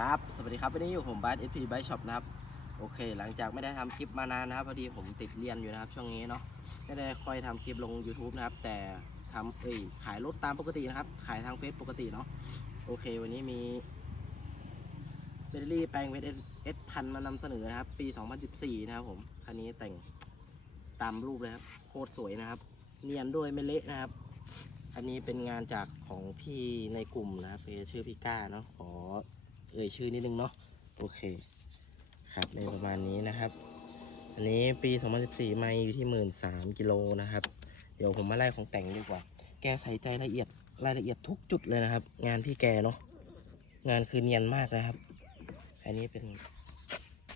ครับ สวัสดีครับ วันนี้อยู่ผมบัสเอสพีไบช็อปนะครับ โอเค หลังจากไม่ได้ทำคลิปมานานนะครับ พอดีผมติดเรียนอยู่นะครับ ช่วงนี้เนาะ ไม่ได้ค่อยทำคลิปลง YouTube นะครับ แต่ทำเอ้ย ขายรถตามปกตินะครับ ขายทางเฟซปกติเนาะ โอเค วันนี้มีเบลลี่แปลงเวทเอสพันมานำเสนอนะครับ ปี 2014 นะครับผม คันนี้แต่งตามรูปเลยครับ โคตรสวยนะครับ เนียนด้วยไม่เละนะครับ อันนี้เป็นงานจากของพี่ในกลุ่มนะครับชื่อพี่ก้าเนาะ ขอ เอ่ยชื่อนิดนึงเนาะโอเค ครับในประมาณนี้นะครับ อันนี้ปี 2014 ไม่อยู่ที่13,000กิโลนะครับ เดี๋ยวผมมาไล่ของแต่งดีกว่า แกใส่ใจละเอียดรายละเอียดทุกจุดเลยนะครับ งานพี่แกเนาะงานคือเนียนมากนะครับ อันนี้เป็น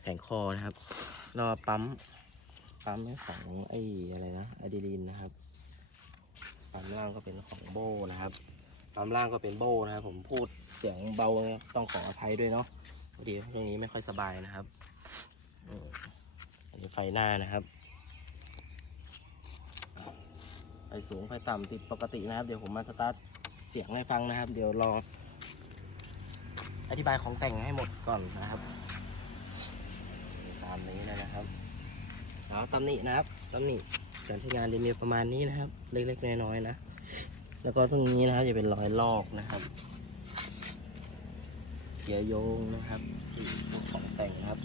แผงคอนะครับนอปั๊มปั๊มของไอ้อะไรนะอะดรีลินนะครับปั๊มล่างก็เป็นของโบนะครับ ปั๊มล่างก็เป็นโบนะครับผมพูดเสียงเบาต้องขออภัยด้วยเนาะพอดีช่วงนี้ไม่ค่อยสบายนะครับอันนี้ไฟหน้านะครับไฟสูงไฟต่ำติดปกตินะครับ เดี๋ยวผมมาสตาร์ทเสียงให้ฟังนะครับ เดี๋ยวรองอธิบายของแต่งให้หมดก่อนนะครับ ตามนี้นะครับเอาตำหนินะครับตำหนิการใช้งานจะมีประมาณนี้นะครับ เล็กๆน้อยๆนะ แล้วก็ตรงนี้นะครับจะเป็นรอยลอกนะครับเกียร์โยงนะครับของแต่งนะครับ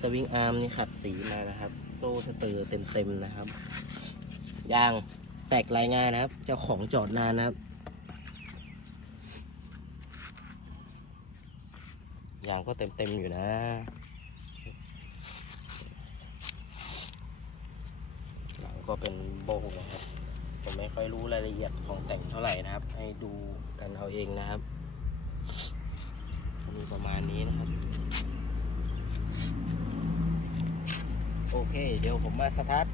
สวิงอาร์มนี่ขัดสีมานะครับ โซ่สเตอร์เต็มๆนะครับ ยางแตกรายงานนะครับ เจ้าของจอดนานนะครับยางก็เต็มๆอยู่นะหลังก็เป็นโบว์นะครับ ผมไม่ค่อยรู้รายละเอียดของแต่งเท่าไหร่นะครับ ให้ดูกันเอาเองนะครับมีประมาณนี้นะครับ โอเค เดี๋ยวผมมาสตาร์ท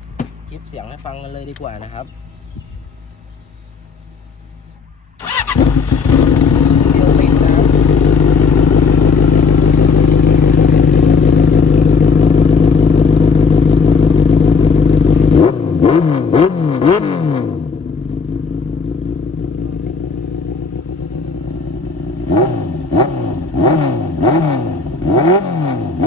คลิปเสียงให้ฟังกันเลยดีกว่านะครับเดี๋ยวติดนะครับ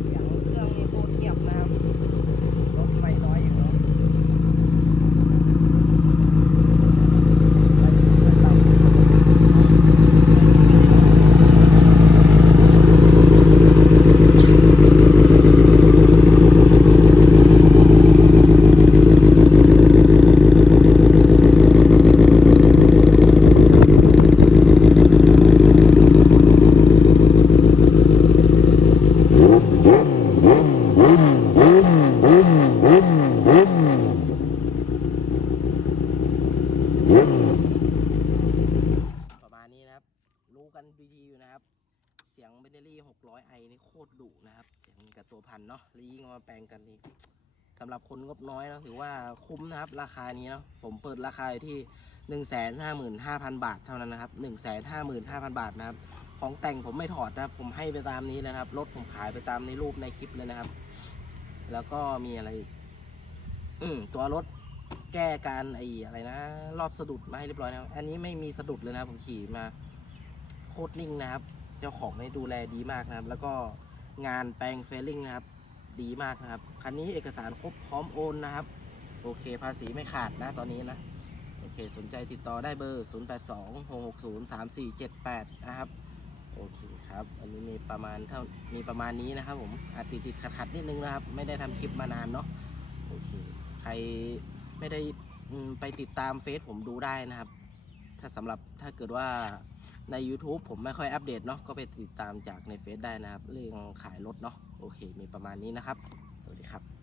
เสียงเครื่องนี่โคตรเงียบนะครับ รถไม่น้อยอยู่เนาะไปสูงไปต่ำประมาณนี้นะค รู้กันดีๆอยู่นะครับ เสียงเบนเนอรี่600ไอนี่โคตรดุนะครับ เสียงกับตัวพันเนาะแล้วยิ่งมาแปลงกันนี่สำหรับคนงบน้อยเนะถือว่าคุ้มนะครับ ราคานี้เนาะผมเปิดราคาอยู่ที่1 5 5 5 0 0 0บาทเท่านั้นนะครับ1 5 5 5 0 0 0บาทนะครับ ของแต่งผมไม่ถอดนะครับ ผมให้ไปตามนี้เลยนะครับรถผมขายไปตามในรูปในคลิปเลยนะครับ แล้วก็มีอะไร อืมตัวรถแก้การไอ้อะไรนะ รอบสะดุดมาให้เรียบร้อยนะครับอันนี้ไม่มีสะดุดเลยนะผมขี่มา โคตรนิ่งนะครับ เจ้าของไม่ดูแลดีมากนะครับ แล้วก็งานแปลงเฟลลิ่งนะครับ ดีมากนะครับ คันนี้เอกสารครบพร้อมโอนนะครับ โอเคภาษีไม่ขาดนะตอนนี้นะ โอเค สนใจติดต่อได้เบอร์ 0 8 2 6 6 0 3 4 7 8 นะครับ โอเคครับ อันนี้มีประมาณเท่า มีประมาณนี้นะครับผมอาจติดติดขัดขัดนิดนึงนะครับ ไม่ได้ทำคลิปมานานเนาะ โอเค ใครไม่ได้ไปติดตามเฟซผมดูได้นะครับ ถ้าสำหรับถ้าเกิดว่า ใน YouTube ผมไม่ค่อยอัปเดตเนาะก็ไปติดตามจากในเฟซได้นะครับ เรื่องขายรถเนาะโอเค มีประมาณนี้นะครับ สวัสดีครับ